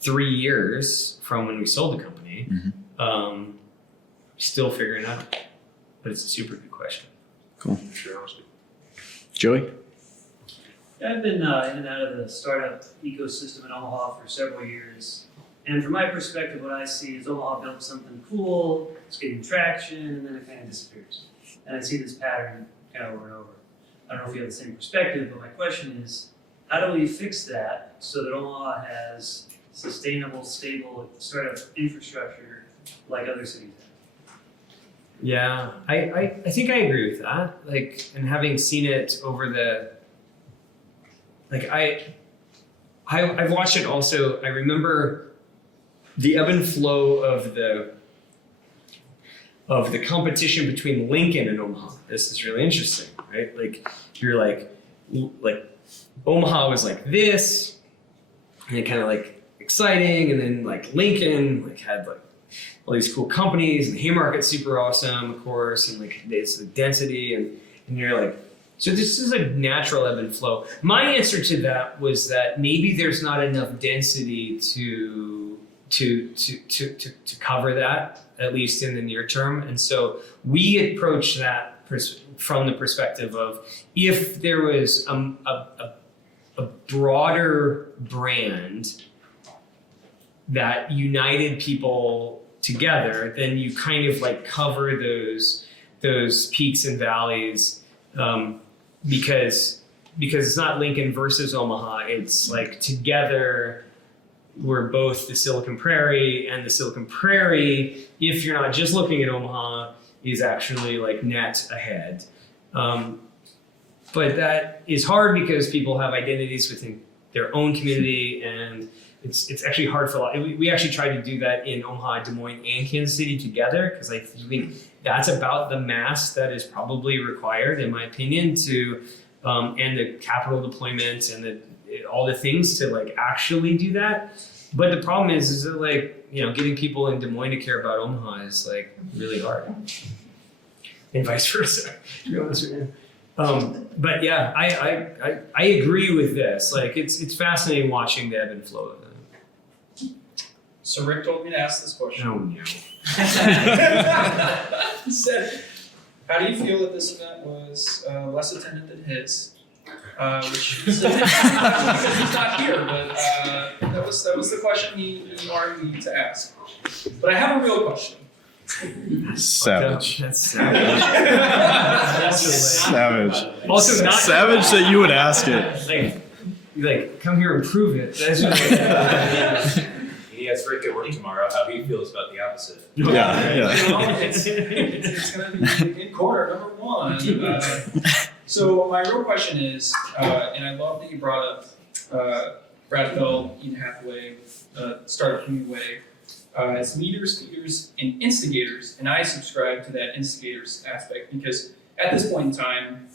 3 years from when we sold the company, still figuring it out, but it's a super good question. Cool. Joey? I've been in and out of the startup ecosystem in Omaha for several years. And from my perspective, what I see is Omaha built something cool, it's getting traction, and then it kind of disappears. And I see this pattern kind of over and over. I don't know if you have the same perspective, but my question is, how do we fix that so that Omaha has sustainable, stable startup infrastructure like other cities have? Yeah, I think I agree with that. Like, and having seen it over I've watched it also. I remember the ebb and flow of the competition between Lincoln and Omaha. This is really interesting, right? Like you're like Omaha was like this, and it kind of like exciting, and then like Lincoln like had like all these cool companies, and the Haymarket's super awesome, of course, and like it's the density, and you're like, so this is a natural ebb and flow. My answer to that was that maybe there's not enough density to cover that, at least in the near term, and so we approach that from the perspective of if there was a broader brand that united people together, then you kind of like cover those peaks and valleys, because it's not Lincoln versus Omaha. It's like together we're both the Silicon Prairie, and the Silicon Prairie, if you're not just looking at Omaha, is actually like net ahead. But that is hard because people have identities within their own community, and it's actually hard for a lot. We actually tried to do that in Omaha, Des Moines, and Kansas City together, because I think that's about the mass that is probably required, in my opinion, to and the capital deployment and all the things to like actually do that. But the problem is that like, you know, getting people in Des Moines to care about Omaha is like really hard, and vice versa. To be honest with you. But yeah, I agree with this. Like it's fascinating watching the ebb and flow of it. So Rick told me to ask this question. Oh no. He said, how do you feel that this event was less attended than his? Which is because he's not here, but that was the question he wanted me to ask. But I have a real question. Savage. That's savage. Savage. Also not Savage that you would ask it. like come here and prove it. That's just He has Rick at work tomorrow, how he feels about the opposite. Yeah. You know, it's going to be in corner number one. So my real question is, and I love that you brought up Brad Feld, Eden Hathaway, Startup Community Way, as leaders, speakers, and instigators, and I subscribe to that instigators aspect because at this point in time,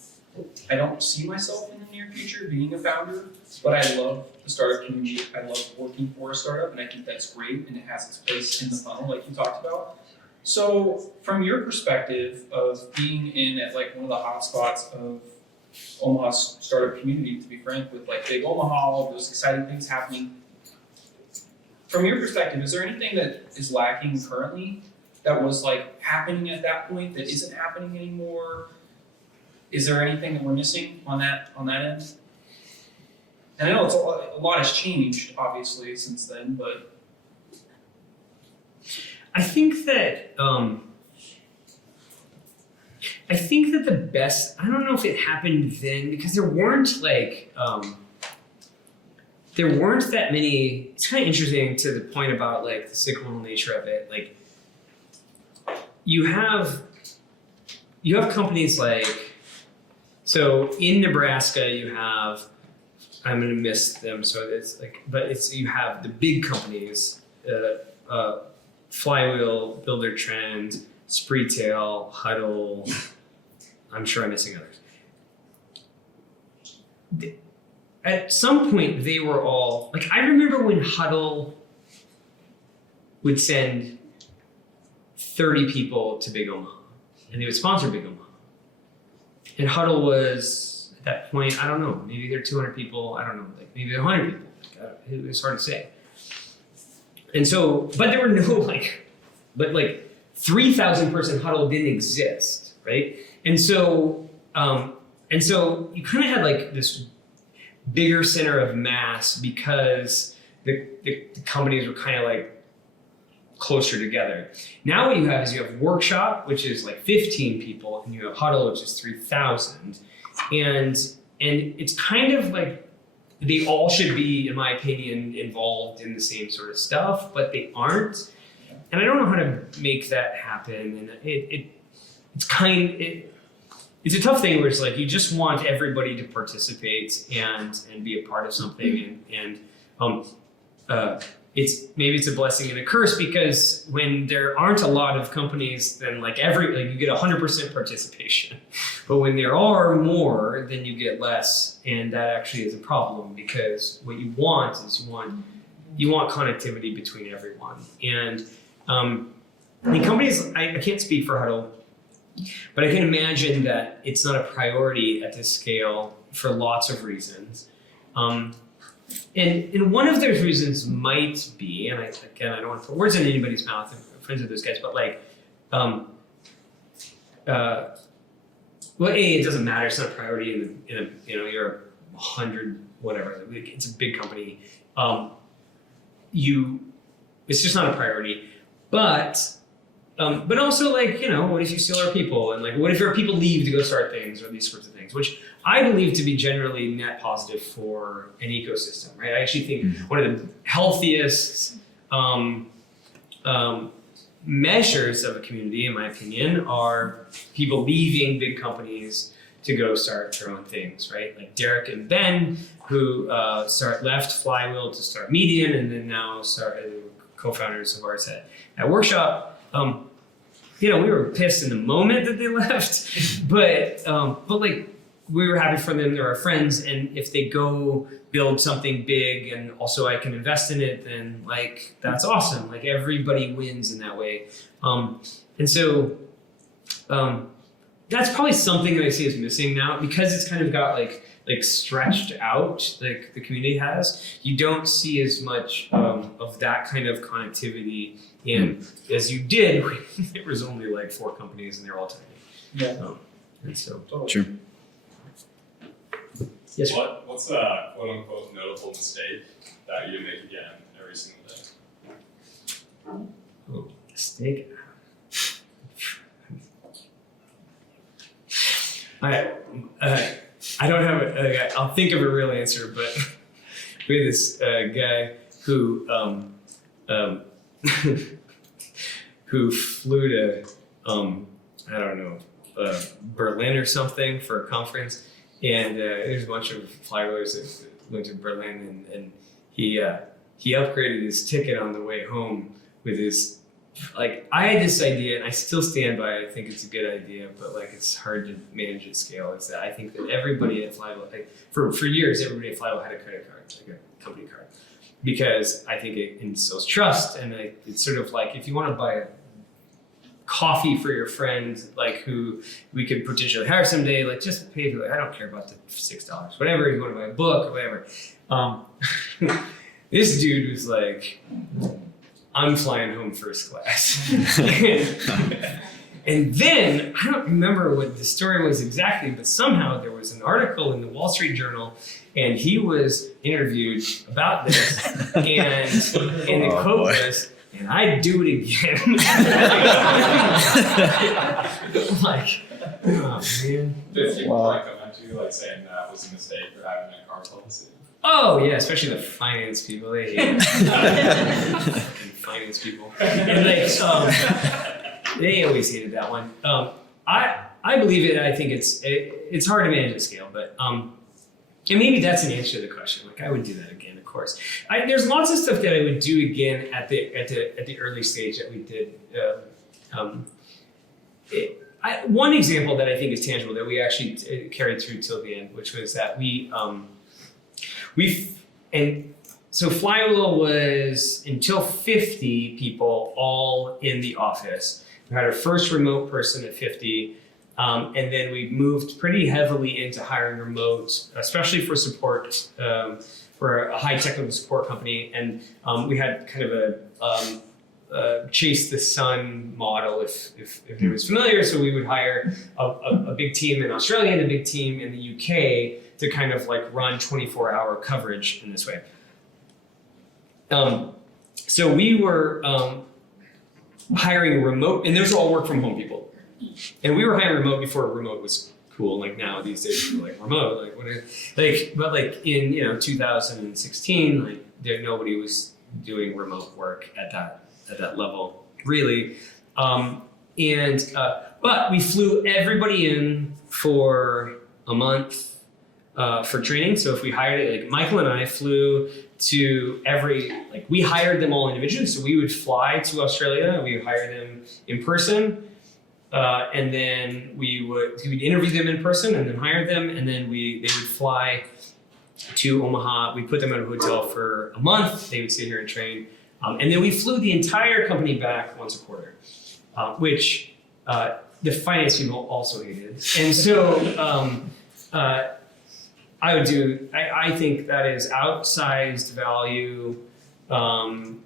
I don't see myself in the near future being a founder, but I love the startup community. I love working for a startup, and I think that's great, and it has its place in the funnel, like you talked about. So, from your perspective of being in at like one of the hot spots of Omaha's startup community, to be frank, with like Big Omaha, all those exciting things happening. From your perspective, is there anything that is lacking currently that was like happening at that point that isn't happening anymore? Is there anything that we're missing on that end? And I know a lot has changed, obviously, since then, but I think that the best, I don't know if it happened then because there weren't that many. It's kind of interesting to the point about like the cyclical nature of it. Like you have companies like, so in Nebraska you have, I'm gonna miss them, so it's like, but it's, you have the big companies, Flywheel, Builder Trend, Spreetail, Huddle. I'm sure I'm missing others. At some point, they were all like. I remember when Huddle would send 30 people to Big Omaha, and they would sponsor Big Omaha. And Huddle was at that point, I don't know, maybe they're 200 people. I don't know, like maybe they're 100 people. It was hard to say. And so, but there were no like 3,000 person Huddle didn't exist, right? And so you kind of had like this bigger center of mass because the companies were kind of like closer together. Now what you have is you have Workshop, which is like 15 people, and you have Huddle, which is 3,000. And it's kind of like they all should be, in my opinion, involved in the same sort of stuff, but they aren't. And I don't know how to make that happen. And it's a tough thing where it's like you just want everybody to participate and be a part of something. And it's a blessing and a curse because when there aren't a lot of companies, then you get 100% participation. But when there are more, then you get less, and that actually is a problem because what you want is you want connectivity between everyone. And the companies, I can't speak for Huddle, but I can imagine that it's not a priority at this scale for lots of reasons. And one of those reasons might be, and I don't want to put words in anybody's mouth, I'm friends with those guys, but well, it doesn't matter. It's not a priority you're 100, whatever. It's a big company. It's just not a priority. But also what if you steal our people, and what if our people leave to go start things, or these sorts of things, which I believe to be generally net positive for an ecosystem, right? I actually think one of the healthiest measures of a community, in my opinion, are people leaving big companies to go start their own things, right? Like Derek and Ben, who left Flywheel to start Median, and then now co-founders of ours at Workshop. We were pissed in the moment that they left, but we were happy for them. They're our friends, and if they go build something big, and also I can invest in it, then like that's awesome. Like everybody wins in that way. And so that's probably something that I see is missing now because it's kind of got like stretched out, like the community has. You don't see as much of that kind of connectivity in as you did when there was only like 4 companies and they're all tiny. Yeah. And so Sure. yes. What's a quote unquote notable mistake that you make again every single day? Oh, mistake. I don't have I'll think of a real answer, but we had this guy who who flew to I don't know Berlin or something for a conference, and there's a bunch of flywheelers that went to Berlin, and he upgraded his ticket on the way home with his. Like I had this idea, and I still stand by it. I think it's a good idea, but like it's hard to manage at scale. Is that I think that everybody at Flywheel, like for years, everybody at Flywheel had a credit card, like a company card, because I think it instills trust, and it's sort of like if you want to buy a coffee for your friend, like who we could potentially hire someday, like just pay. Like, I don't care about the $6, whatever. You want to buy a book or whatever. This dude was like. I'm flying home first class. And then, I don't remember what the story was exactly, but somehow there was an article in the Wall Street Journal, and he was interviewed about this, and the quote was, and I'd do it again. I'm like, oh man. Did people like come at you like saying that was a mistake for having a car policy? Oh yeah, especially the finance people. They hate finance people. And they always hated that one. I believe it. I think it's hard to manage at scale, but and maybe that's an answer to the question. Like I would do that again, of course. There's lots of stuff that I would do again at the early stage that we did. One example that I think is tangible that we actually carried through till the end, which was that so Flywheel was until 50 people all in the office. We had our first remote person at 50, and then we moved pretty heavily into hiring remote, especially for support, for a high technical support company. And we had kind of a chase the sun model, if it was familiar. So we would hire a big team in Australia and a big team in the UK to kind of like run 24-hour coverage in this way. So we were hiring remote, and those are all work from home people. And we were hiring remote before remote was cool. Like now these days, we're like remote, like what? But like in 2016, like nobody was doing remote work at that level really. But we flew everybody in for a month. For training. So if we hired it, like Michael and I flew to we hired them all individually. So we would fly to Australia, we would hire them in person, and then we'd interview them in person and then hire them, and then they would fly to Omaha. We put them at a hotel for a month. They would stay here and train. And then we flew the entire company back once a quarter, which the finance people also hated. And so I think that is outsized value, in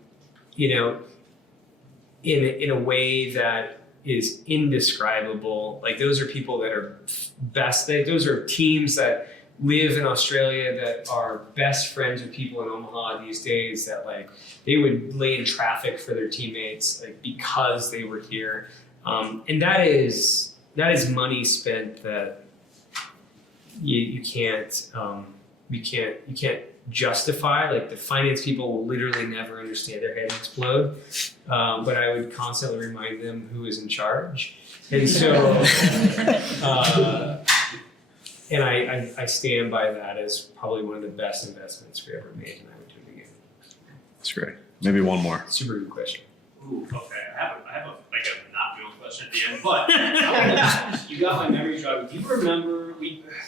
a way that is indescribable. Like those are people that are best, those are teams that live in Australia that are best friends with people in Omaha these days, that like they would lay in traffic for their teammates like because they were here. And that is money spent that you can't justify. Like the finance people will literally never understand, their head explode. But I would constantly remind them who is in charge. And so, and I stand by that as probably one of the best investments we ever made, and I would do it again. That's great. Maybe one more. Super good question. Ooh, okay. I have a not real question. question at the end, but you got my memory jog. Do you remember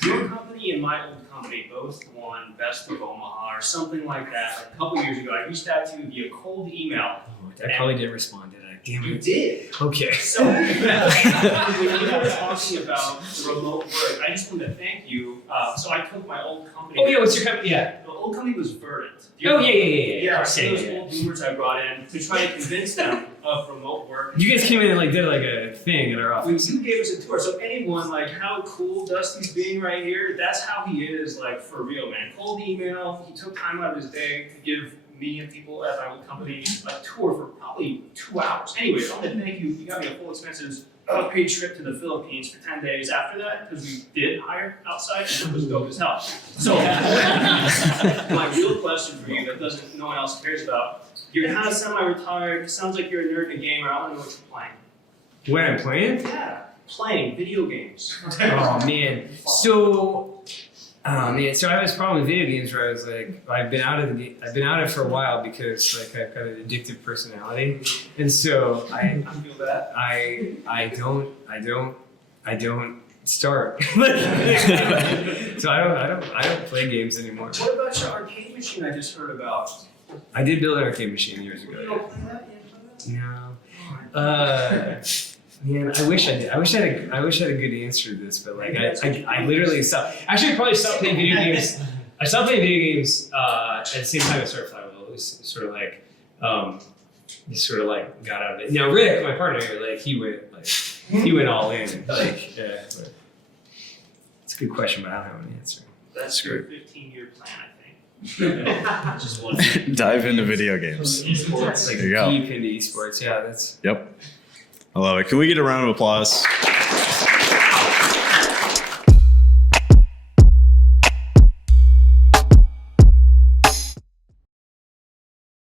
your company and my old company both won Best of Omaha or something like that like a couple years ago? I reached out to you via cold email. I probably didn't respond, did I? Damn You it. did. Okay. So when you were talking about remote work, I just wanted to thank you. So I took my old company. Oh yeah, what's your company? Yeah. The old company was Verdant. Oh yeah. Yeah, so Okay, those yeah. old boomers I brought in to try to convince them of remote work. You guys came in and like did like a thing at our When office. you gave us a tour, so anyone like how cool Dusty's being right here, that's how he is like for real, man. Cold email, he took time out of his day to give me and people at my old company a tour for probably 2 hours. Anyways, I want to thank you. You got me a full expenses paid trip to the Philippines for 10 days after that because we did hire outside and it was dope as hell. So my real question for you that no one else cares about, you're kind of semi-retired, sounds like you're a nerd and a gamer, I want to know what you're playing. When I'm playing? Yeah, playing video games. Oh man. So I was probably with video games where I was like, I've been out of it for a while because like I've got an addictive personality, and so I feel that. I don't start. So I don't play games anymore. What about your arcade machine I just heard about? I did build an arcade machine years You ago. don't play that? You don't play that? No. Man, I wish I did. I wish I had a good answer to this, but like I literally stopped. Actually, I probably stopped playing video games. I stopped playing video games at the same time I started Flywheel. It was sort of like just sort of like got out of it. Now Rick, my partner, like he went all in. Like yeah, but it's a good question, but I don't have an answer. That's your 15-year plan, I think. Just one. Dive into video games. Esports, like There you go. deep into esports. Yeah, that's. Yep. I love it. Can we get a round of applause?